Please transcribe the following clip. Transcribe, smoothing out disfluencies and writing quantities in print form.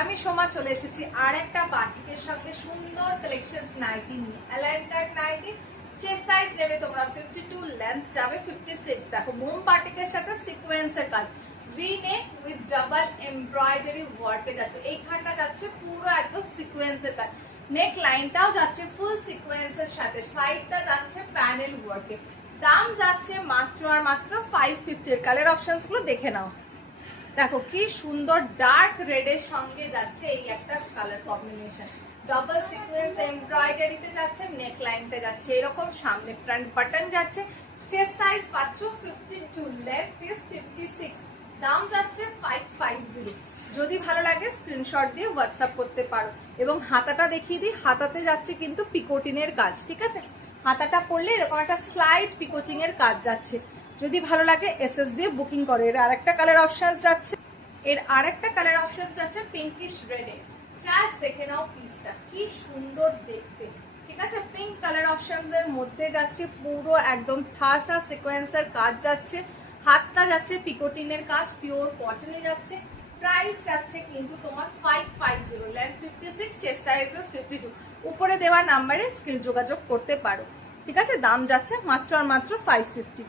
আমি সোমা চলে এসেছি আর একটা বাটিকের সঙ্গে সুন্দর কালেকশন নাইটি নিয়ে। এলাইনটার নাইটি চেস্ট সাইজ নেবে তোমরা 52, লেন্থ যাবে 56। দেখো মোম বাটিকের সাথে সিকোয়েন্সের কাজ, V neck with double embroidery ওয়ার্কে যাচ্ছে। এইখানটা যাচ্ছে পুরো একদম সিকোয়েন্সের কাজ, নেক লাইনটাও যাচ্ছে ফুল সিকোয়েন্সের সাথে, সাইডটা যাচ্ছে প্যানেল ওয়ার্কে। দাম যাচ্ছে মাত্র আর মাত্র 550। এর কালার অপশনস গুলো দেখে নাও। দেখো কি সুন্দর ডার্ক রেড এর সঙ্গে যাচ্ছে এই একটা কালার কম্বিনেশন, ডাবল সিকোয়েন্স এমব্রয়ডারিতে যাচ্ছে, নেক লাইনতে যাচ্ছে এরকম, সামনে ফ্রন্ট বাটন যাচ্ছে। চেস্ট সাইজ পাচ্ছ 52, লেন্থ ইজ 56, দাম যাচ্ছে 550। যদি ভালো লাগে স্ক্রিনশট দিয়ে হোয়াটসঅ্যাপ করতে পারো। এবং হাতাটা দেখিয়ে দিই, হাতাতে যাচ্ছে কিন্তু পিকোটিনের কাজ, ঠিক আছে? হাতাটা পরলে এরকম একটা স্লাইড পিকোটিং এর কাজ যাচ্ছে। যদি ভালো লাগে এসএস দিয়ে বুকিং করো। এর আরেকটা কালার অপশন যাচ্ছে পিঙ্কিশ রেডে। জাস্ট দেখে নাও পিসটা কি সুন্দর দেখতে, ঠিক আছে? পিঙ্ক কালার অপশনস এর মধ্যে যাচ্ছে পুরো একদম থাসা সিকোয়েন্সের কাজ যাচ্ছে, হাতটা যাচ্ছে পিকোটিনের কাজ, পিওর কটনে যাচ্ছে। প্রাইস যাচ্ছে কিন্তু তোমার 550, লেন্থ 56, চেস্ট সাইজ 52। উপরে দেওয়া নাম্বারে স্ক্রিন যোগাযোগ করতে পারো, ঠিক আছে? দাম যাচ্ছে মাত্র আর মাত্র 550।